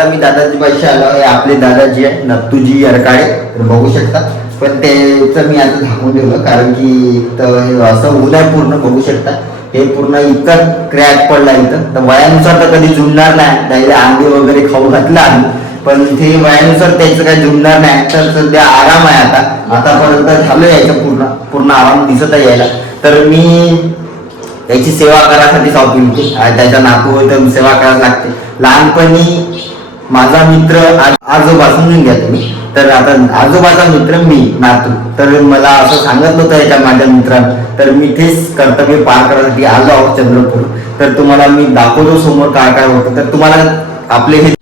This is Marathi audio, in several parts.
आता मी दादाजी पैसे आलो हे आपले दादाजी आहे नत्तूजी अरकाळे तर बघू शकता. पण त्याचं मी आता झाकून ठेवलं कारण की तर हे असं उदय पूर्ण बघू शकता. हे पूर्ण इतकं क्रॅक पडला इथं. तर वयानुसार तर कधी जुमणार नाही. त्याला अंडी वगैरे खाऊ घातला पण ते वयानुसार त्याचं काही जुमणार नाही. तर सध्या आराम आहे आता. आतापर्यंत झालं यायचं पूर्ण पूर्ण आराम दिसत आहे यायला. तर मी त्याची सेवा करायसाठी सावती होती त्याचा नातू तर सेवा करायला लागते. लहानपणी माझा मित्र आजोबा समजून घ्या तुम्ही. तर आता आजोबाचा मित्र मी नातू. तर मला असं सांगत होतं याच्या माझ्या मित्रानं तर मी तेच कर्तव्य पार करण्यासाठी आलो आहोत चंद्रपूर. तर तुम्हाला मी दाखवतो समोर काय काय होतं. तर तुम्हाला आपले हे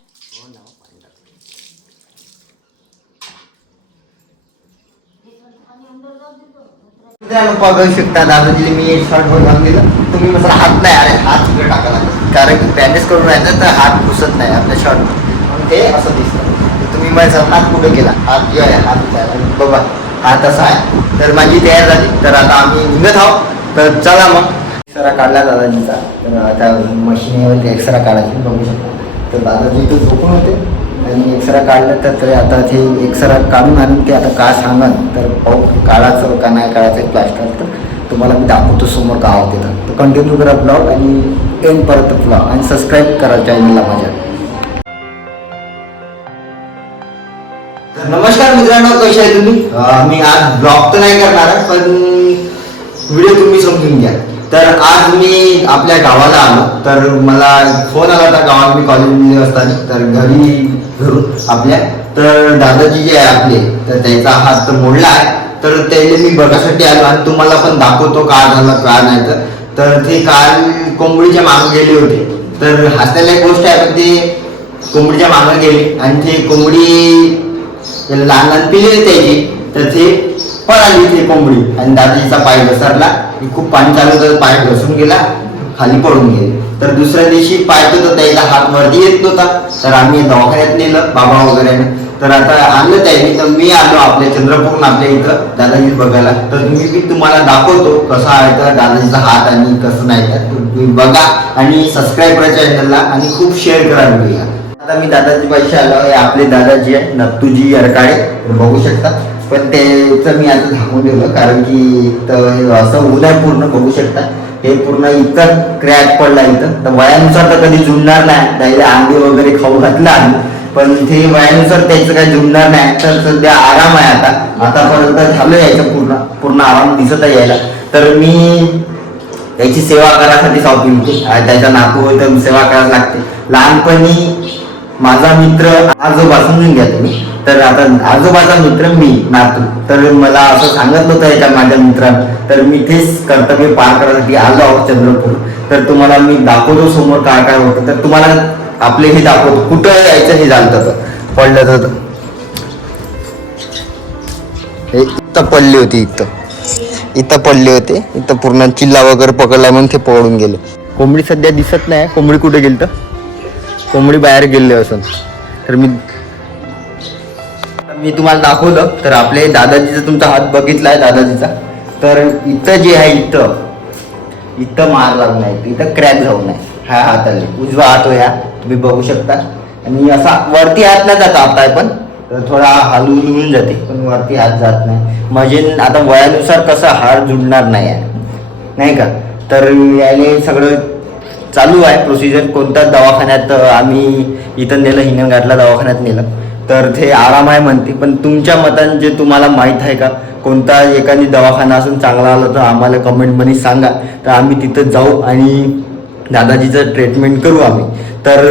बघू शकता दादाजी मी शॉर्ट वर घालून दिलं. तुम्ही मस्त हात नाही अरे हात इकडे टाकायला लागेल. कारण की बँडेज करून राहायचं तर हात घुसत नाही आपल्या शॉर्ट ते असं दिसतं. तुम्ही माझा हात कुठे केला हात जो आहे हात आहे. बघा हात असा आहे. तर माझी तयार झाली. तर आता आम्ही निघत आहोत. तर चला मग. एक्सरा काढला दादाजीचा. तर आता मशीनवरती एक्सरा काढायची बघू शकतो. तर दादाजी तो झोपून होते. आणि एक्सरा काढलं तर ते आता ते एक्सरा काढून आणून ते आता का सांगन? तर पाहू काढायचं का नाही काढायचं प्लास्टर तर तुम्हाला मी दाखवतो समोर का होते तर. कंटिन्यू करा ब्लॉग आणि एंड परत ब्लॉग आणि सबस्क्राईब करा चॅनलला माझ्या. नमस्कार मित्रांनो कसे आहे तुम्ही? मी आज ब्लॉग तर नाही करणार पण व्हिडिओ तुम्ही समजून घ्या. तर आज मी आपल्या गावाला आलो. तर मला फोन आला होता गावात मी कॉलेजमध्ये असताना. तर घरी घरून आपल्या. तर दादाजी जे आहे आपले तर त्याचा हात तर मोडला आहे. तर त्याला मी बघासाठी आलो आणि तुम्हाला पण दाखवतो का झालं का नाही तर. तर ते काल कोंबडीच्या मागे गेले होते. तर हसायला एक गोष्ट आहे पण ते कोंबडीच्या मागे गेले. आणि ते कोंबडी त्याला लहान लहान पिले त्याची तर ते पळाली ते कोंबडी. आणि दादाजीचा पाय घसरला. की खूप पाणी चालू होतं पाय घसरून गेला. खाली पडून गेले. तर दुसऱ्या दिवशी पाहतो होतं. त्याचा हात वरती येत नव्हता. तर आम्ही दवाखान्यात नेलं. बाबा वगैरे तर आता आणलं त्याने. तर मी आलो आपल्या चंद्रपूरून आपल्या इथं. दादाजी बघायला. तर मी मी तुम्हाला दाखवतो कसा आहे तर दादाजीचा हात आणि कसं नाही तर तुम्ही बघा आणि सबस्क्राईब करा चॅनलला आणि खूप शेअर करा व्हिडिओला आता मी दादाजी पैसे आलो हे आपले दादाजी आहे नत्तूजी अरकाळे बघू शकता. पण त्याचं मी आता झाकून ठेवलं कारण की तर हे असं उदय पूर्ण बघू शकता. हे पूर्ण इतकं क्रॅक पडला इथं. तर वयानुसार तर कधी जुळणार नाही. त्याला आंबे वगैरे खाऊ घातला पण ते वयानुसार त्याचं काही जुळणार नाही. तर सध्या आराम आहे आता. आतापर्यंत झालं यायचं पूर्ण पूर्ण आराम दिसत आहे यायला. तर मी त्याची सेवा करायसाठी सावती होती त्याचा नातू होतं तर सेवा करायला लागते. लहानपणी माझा मित्र आजोबा समजून घ्या तुम्ही. तर आता आजोबाचा मित्र मी नातू. तर मला असं सांगत होतं याच्या माझ्या मित्रानं तर मी तेच कर्तव्य पार करण्यासाठी आलो आहोत चंद्रपूर. तर तुम्हाला मी दाखवतो समोर काय काय होतं. तर तुम्हाला आपले हे दाखवतो. कुठं यायचं हे झालं पडलं तर हे इथं पडली होती इथं. इथं पडले होते. इथं पूर्ण चिल्ला वगैरे पकडला म्हणून ते पकडून गेले. कोंबडी सध्या दिसत नाही. कोंबडी कुठे गेली तर कोंबडी बाहेर गेले असून. तर मी मी तुम्हाला दाखवलं तर आपले दादाजीचा तुमचा हात बघितला आहे दादाजीचा. तर इथं जे आहे इथं इथं मार लागून आहे इथं क्रॅक जाऊ नये ह्या हाताला उजवा हात हो ह्या तुम्ही बघू शकता. आणि असा वरती हात नाही जात आता पण थोडा हलून हलून जाते पण वरती हात जात नाही. म्हणजे आता वयानुसार कसं हार जुडणार नाही आहे. नाही का? तर याने सगळं चालू आहे प्रोसिजर कोणत्या दवाखान्यात आम्ही इथं नेलं हिंगणघाटला दवाखान्यात नेलं. तर ते आराम आहे म्हणते पण तुमच्या मतान जे तुम्हाला माहीत आहे का? कोणता एखादी दवाखाना असून चांगला आला तर आम्हाला कमेंटमध्ये सांगा. तर आम्ही तिथं जाऊ आणि दादाजीचं ट्रीटमेंट करू आम्ही. तर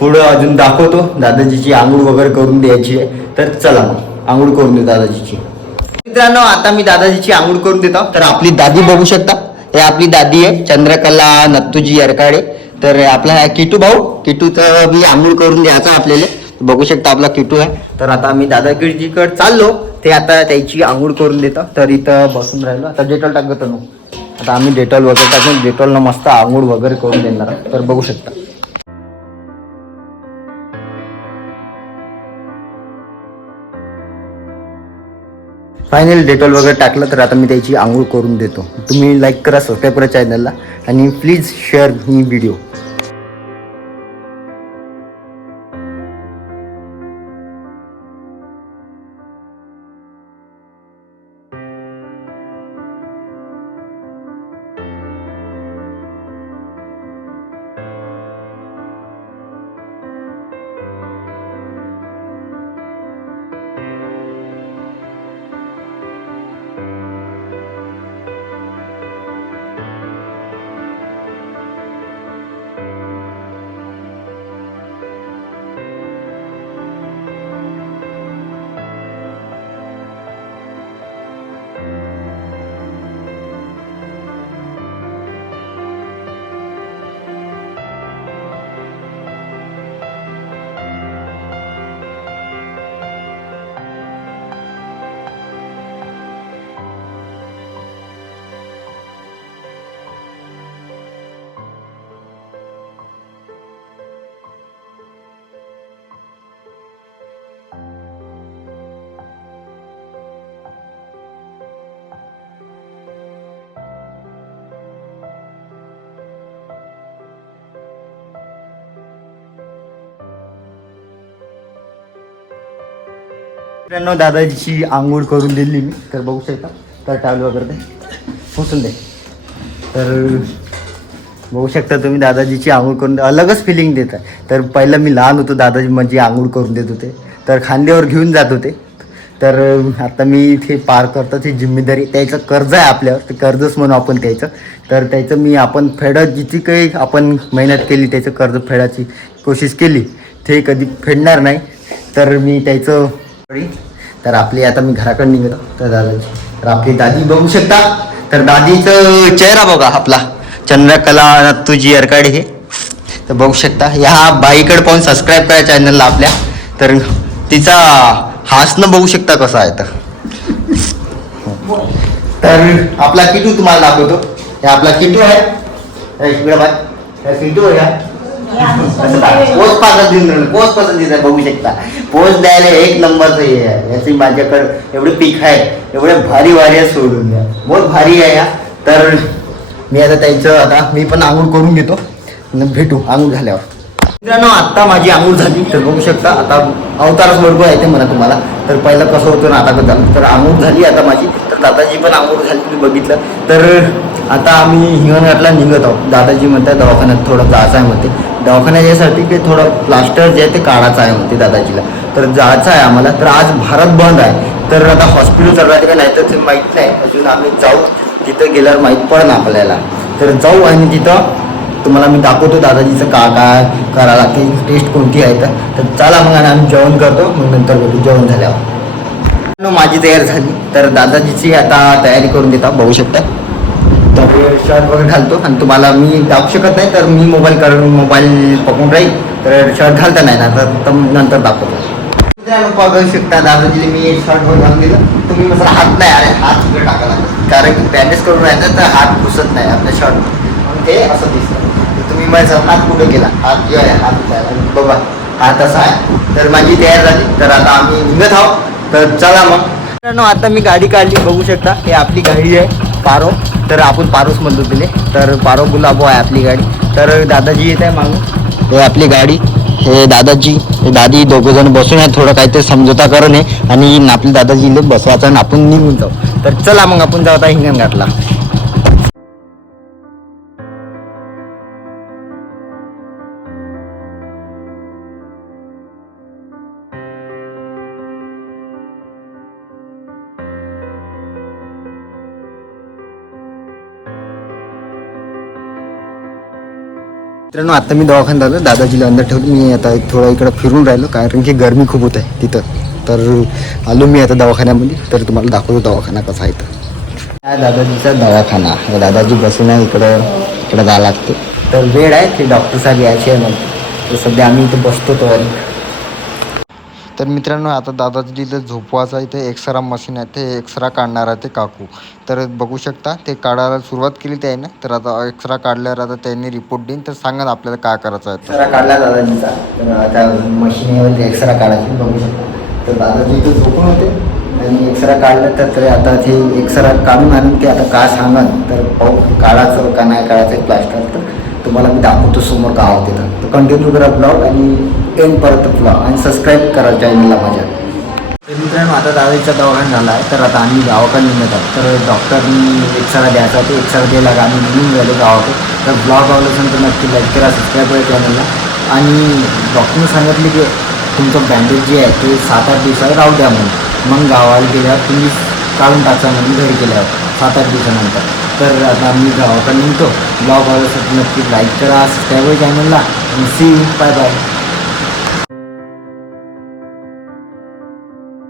पुढं अजून दाखवतो. दादाजीची आंघोळ वगैरे करून द्यायची आहे. तर चला मग आंघोळ करून देऊ दादाजीची. मित्रांनो आता मी दादाजीची आंघोळ करून देतो. तर आपली दादी बघू शकता. हे आपली दादी आहे चंद्रकला नत्तूजी यरकाडे. तर आपला किटू भाऊ. किटूचं मी आंघोळ करून द्यायचा आपल्याला. बघू शकता आपला किटू आहे. तर आता मी दादागिरीजीकडे चाललो. ते आता त्याची आंघोळ करून देतो. तर इथं बसून राहिलो. आता डेटॉल टाकत आता आम्ही डेटॉल वगैरे टाकून डेटॉलनं मस्त आंघोळ वगैरे करून देणार. आहे. तर बघू शकता. फायनल डेटॉल वगैरे टाकलं तर आता मी त्याची आंघोळ करून देतो. तुम्ही लाईक करा सबस्क्राईब करा चॅनलला आणि प्लीज शेअर ही व्हिडिओ मित्रांनो दादाजीची आंघोळ करून दिली मी. तर बघू शकता तर टावल वगैरे ते पुसून दे. तर बघू शकता तुम्ही दादाजीची आंघोळ करून अलगच फिलिंग देत आहे. तर पहिलं मी लहान होतो दादाजी म्हणजे आंघोळ करून देत होते. तर खांद्यावर घेऊन जात होते. तर आता मी इथे पार करतो ती जिम्मेदारी त्याचं कर्ज आहे आपल्यावर. ते कर्जच म्हणू आपण त्याचं. तर त्याचं मी आपण फेडत जितकी काही आपण मेहनत केली त्याचं कर्ज फेडायची कोशिश केली. ते कधी फेडणार नाही. तर मी त्याचं तर आपली आता मी घराकडे निघतो तर दादाची तर आपली दादी बघू शकता. तर दादीचं चेहरा बघा आपला. चंद्रकला तुझी अरकाडे हे. तर बघू शकता या बाईकडे पाहून सबस्क्राईब करा चॅनलला आपल्या. तर तिचा हसणं बघू शकता कसं आहे तर. तर आपला किटू तुम्हाला दाखवतो. हे आपला किटू आहे. इकडे बाय किटू आहे. पोच पोस्टपासून देऊन पोच पासून देत बघू शकता. पोच द्यायला एक नंबरचं हे आहे. याची माझ्याकडे एवढे पीक आहे एवढे भारी भारी आहे सोडून द्या. बहुत भारी आहे या. तर मी आता त्यांचं आता मी पण आंघोळ करून घेतो. भेटू आंघोळ झाल्यावर. मित्रांनो आत्ता माझी आंघोळ झाली. तर बघू शकता आता अवतारच बरोबर आहे ते म्हणा तुम्हाला. तर पहिलं कसं होतं ना आता कसं तर आंघोळ झाली आता माझी. तर दादाजी पण आंघोळ झाली तुम्ही बघितलं. तर आता आम्ही हिंगणघाटला निघत आहोत. दादाजी म्हणतात दवाखान्यात थोडं जायचं आहे म्हणते. दवाखान्याच्यासाठी ते थोडं प्लास्टर जे आहे ते काढायचं आहे म्हणते दादाजीला. तर जायचं आहे आम्हाला. तर आज भारत बंद आहे. तर आता हॉस्पिटल चालणार का नाही तर ते माहीत नाही. अजून आम्ही जाऊ. तिथं गेल्यावर माहीत पडेल आपल्याला. तर जाऊ आणि तिथं तुम्हाला मी दाखवतो दादाजीचं का काय करायला लागते टेस्ट कोणती आहे तर. चला मग आणि आम्ही जेवण करतो. मग नंतर बोलतो जेवण झाल्यावर. माझी तयारी झाली. तर दादाजीची आता तयारी करून देता. बघू शकता तर शर्ट वगैरे घालतो. आणि तुम्हाला मी दाखवू शकत नाही तर मी मोबाईल करून मोबाईल पकडून राहील. तर शर्ट घालता नाही ना तर नंतर दाखवतो. बघू शकता दादाजीने मी शर्ट वगैरे घालून दिलं. तुम्ही माझा हात नाही अरे हात कुठे टाकायला कारण की बँडेज करून राहायचं तर हात घुसत नाही आपल्या शर्ट. ते असं दिसतं. तर तुम्ही माझा हात कुठे गेला हात जो आहे हात आहे. बघा हात असा आहे. तर माझी तयार झाली. तर आता आम्ही निघत आहोत. तर चला मग. आता मी गाडी काढली. बघू शकता हे आपली गाडी आहे. पारो तर आपण पारोस म्हणतो तिले तर पारो गुलाबो आहे आपली गाडी. तर दादाजी येत आहे मागून. हे आपली गाडी हे दादाजी हे दादी दोघं जण बसून आहे थोडं काहीतरी समजोता करणे आणि आपली दादाजीले बसवायचं आणि आपण निघून जाऊ. तर चला मग आपण जाऊ आता हिंगणघाटला. मित्रांनो आता मी दवाखान्यात आलो दादाजीला अंदर ठेवलं. मी आता थोडं इकडं फिरून राहिलो. कारण की गरमी खूप होत आहे तिथं. तर आलो मी आता दवाखान्यामध्ये. तर तुम्हाला दाखवतो दवाखाना कसा आहे तर दादाजीचा दवाखाना. दादाजी बसून आहे इकडं. इकडं जावं लागते तर वेळ आहे. ते डॉक्टर साहेब यायचे आहे मग तर सध्या आम्ही इथं बसतो तो तर मित्रांनो आता दादाजी इथं झोपवायचा इथे एक्सरा मशीन आहे ते एक्सरा काढणार आहे ते काकू. तर बघू शकता ते काढायला सुरुवात केली त्याने तर आता एक्सरा काढल्यावर आता त्यांनी रिपोर्ट देईन. तर सांगा आपल्याला काय करायचं आहे. एक्सरा काढला दादाजीचा. तर आता मशीनवर एक्सरा काढायची बघू शकता. तर दादाजी इथं झोपून होते. आणि एक्सरा काढलं तर ते आता ते एक्सरा काढून आणून ते आता काय सांगा तर पाहू काढायचं का नाही काढायचं प्लास्टर तर तुम्हाला मी दाखवतो समोर का होते तर. तर कंटिन्यू करा ब्लॉग आणि एन परत ब्लॉग आणि सबस्क्राईब करा चॅनलला माझ्या. मित्रांनो आता दादाचा दवाखाना झाला आहे तर आता आम्ही गावाकडे निघत आहोत. तर डॉक्टरनी एक्सरा द्यायचा तो एक्सरा द्यायला आम्ही निघून गेलो गावाकडे. तर ब्लॉग आवडला असेल तर नक्की लाईक करा सबस्क्राईब करा चॅनलला आणि डॉक्टरने सांगितले की तुमचं बँडेज जे आहे ते सात आठ दिवसात राहू द्या म्हणून. मग गावाला गेल्यावर तुम्ही काढून टाचा म्हणून घरी गेल्यावर सात आठ दिवसानंतर. तर आता मी गावाकडे निघतो. ब्लॉग आवडला असेल तर नक्की लाईक करा सबस्क्राईब करा चॅनलला आणि सी बाय बाय